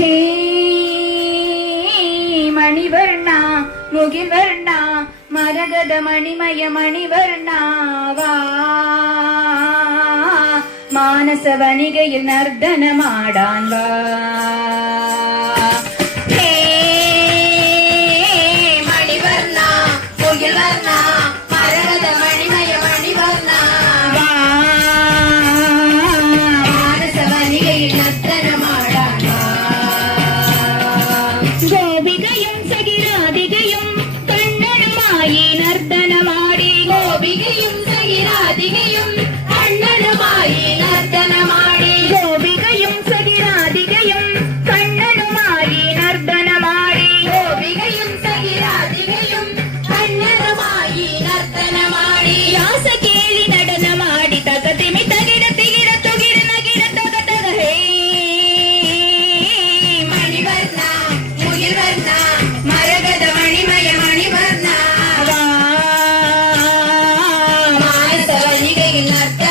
ഹേ മണിവർണ്ണ മുകിൽവർണ്ണ മരകത മണിമയ മണിവർണ്ണ വാ മാനസവനികയിൽ നർദ്ദനമാടാൻ വാ. ഹേ മണിവർണ്ണ മുകിൽവർണ്ണ മരകത മണിമയ മണിവർണ്ണ വാ മാനസവനികയിൽ നർദ്ദനമാടാൻ വാ. ഗോപികയും സഖിരാധികയും കണ്ണനുമായി നർദ്ദനമാടി. ഗോപികയും സഖിരാധികയും കണ്ണനുമായി നർദ്ദനമാടി. ഗോപികയും സഖിരാധികയും കണ്ണനുമായി നർദ്ദനമാടി. ഗോപികയും സഖിരാധികയും കണ്ണനുമായി നർദ്ദനമാടി. രാസകേളി നടനമാടി തകതിമി തകിട തികിട തുകിട നകിട തക തക. ഹേ മണിവർണ്ണ മുകിൽവർണ്ണ മരകത മണിമയ മണിവർണ്ണ വാ മാനസവനികയിൽ നർദ്ദനമാടാൻ